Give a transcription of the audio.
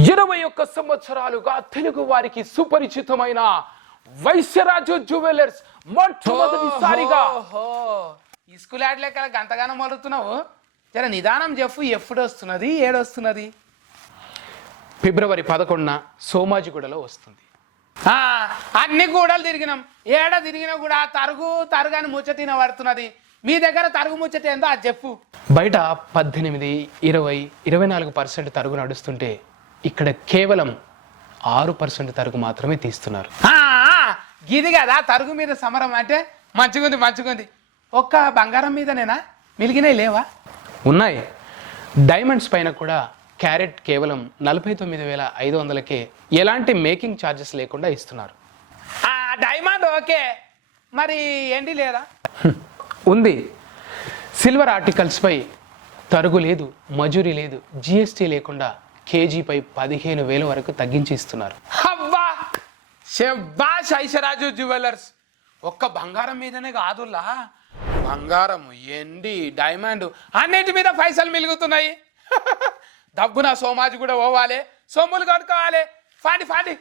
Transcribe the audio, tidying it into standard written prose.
21 సంవత్సరాలుగా తెలుగు వారికి సుపరిచితమైన వైశ్యరాజు జ్యువెలర్స్ మొట్టమొదటిసారిగా ఈ స్కూల్ యాడ్ లెక్క గంతగానం మొదలుతున్నావు. జర నిదానం చెప్పు, ఎప్పుడు వస్తున్నది, ఏడొస్తున్నది? ఫిబ్రవరి 11న సోమాజిగూడలో వస్తుంది. అన్ని గూడలు తిరిగినాం, ఏడ తిరిగినా కూడా తరుగాని ముచ్చటిన పడుతున్నది. మీ దగ్గర తరుగు ముచ్చట ఏందో అది చెప్పు. బయట 18, 20, 24% తరుగు నడుస్తుంటే ఇక్కడ కేవలం 6% తరుగు మాత్రమే తీస్తున్నారు. గిది కదా తరుగు మీద సమరం అంటే. మంచిగుంది. ఒక్క బంగారం మీదనేనా? మిలిగినవి లేవా? ఉన్నాయి. డైమండ్స్ పైన కూడా క్యారెట్ కేవలం 49,500కే ఎలాంటి మేకింగ్ ఛార్జెస్ లేకుండా ఇస్తున్నారు. డైమండ్ ఓకే, మరి ఏంటి లేదా? ఉంది. సిల్వర్ ఆర్టికల్స్ పై తరుగు లేదు, మజూరీ లేదు, జిఎస్టీ లేకుండా కేజీపై 15,000 వరకు తగ్గించి ఇస్తున్నారు. అబ్బా శభాష్ వైశ్యరాజు జ్యువెలర్స్. ఒక్క బంగారం మీదనే కాదులా, బంగారం, ఎండి, డైమండ్ అన్నిటి మీద పైసలు మిలుగుతున్నాయి. డబ్బున సోమాజి కూడా పోవాలి, సొమ్ములు కొనుక్కోవాలి. ఫాండి